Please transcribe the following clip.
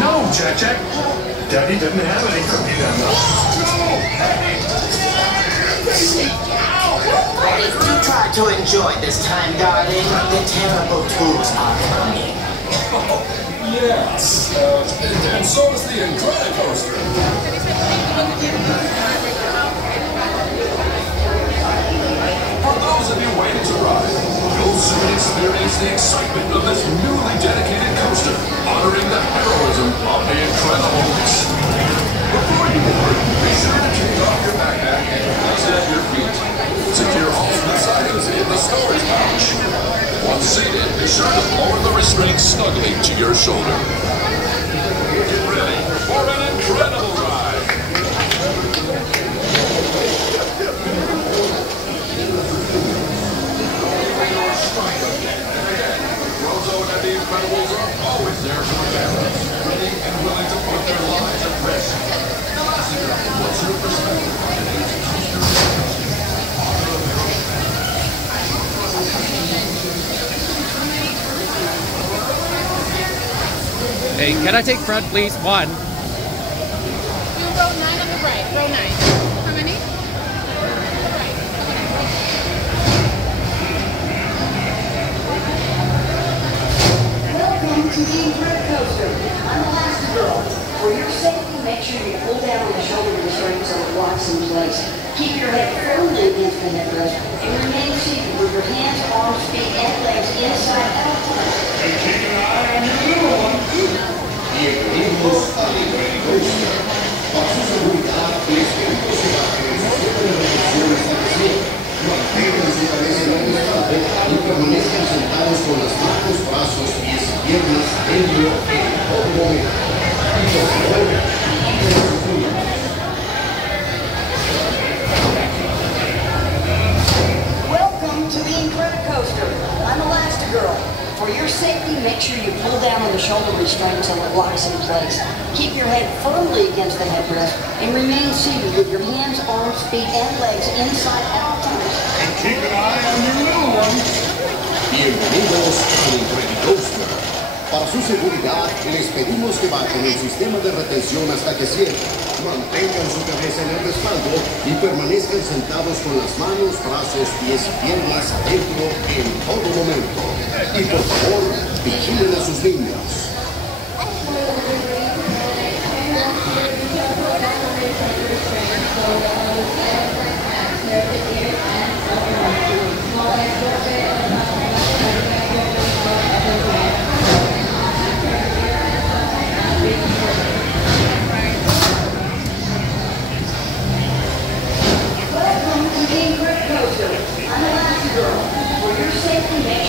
No, Jack. Daddy didn't have any cookie down there. If you try to enjoy this time, darling, the terrible twos are coming. Yes, and so is the Incredicoaster. For those of you waiting to ride, you'll soon experience the excitement of this newly dedicated coaster, honoring the heroism of the Incredibles. Before you board, be sure to take off your backpack and place it at your feet. Secure all smooth items in the storage pouch. Once seated, be sure to lower the restraint snugly to your shoulder. Get ready for an incredible ride. Rozo and the Incredibles are always there for the families, ready and willing to put their lives at risk. What's your perspective on today's coaster? Hey, can I take front, please? One. Do row 9 on the right. Row 9. How many? Right. Welcome to the Incredicoaster. I'm Elastigirl. For your safety, make sure you pull down on the shoulder restraint so it locks in place. Keep your head firmly against the headrest and remain seated with your hands, arms, feet, and legs inside out. And keep an eye on your little one. Bienvenidos al Incredicoaster. Para su seguridad, les pedimos que bajen el sistema de retención establecido. Mantengan su cabeza en el respaldo y permanezcan sentados con las manos, brazos, pies y piernas dentro en todo momento. Y por favor, quiten sus uñas. Welcome to the Incredicoaster. I'm Elastigirl. For your safety, make sure you pull down on the shoulder restraint so it locks in place. Keep your head firmly against the headrest and remain seated with your hands, arms, feet, and legs inside out. And keep an eye on your little one. Bienvenidos al Incredicoaster. Para su seguridad, les pedimos que bajen el sistema de retención hasta que cierre. Mantengan su cabeza en el respaldo y permanezcan sentados con las manos, brazos, pies y piernas dentro en todo momento. Y por favor, vigilen a sus niños.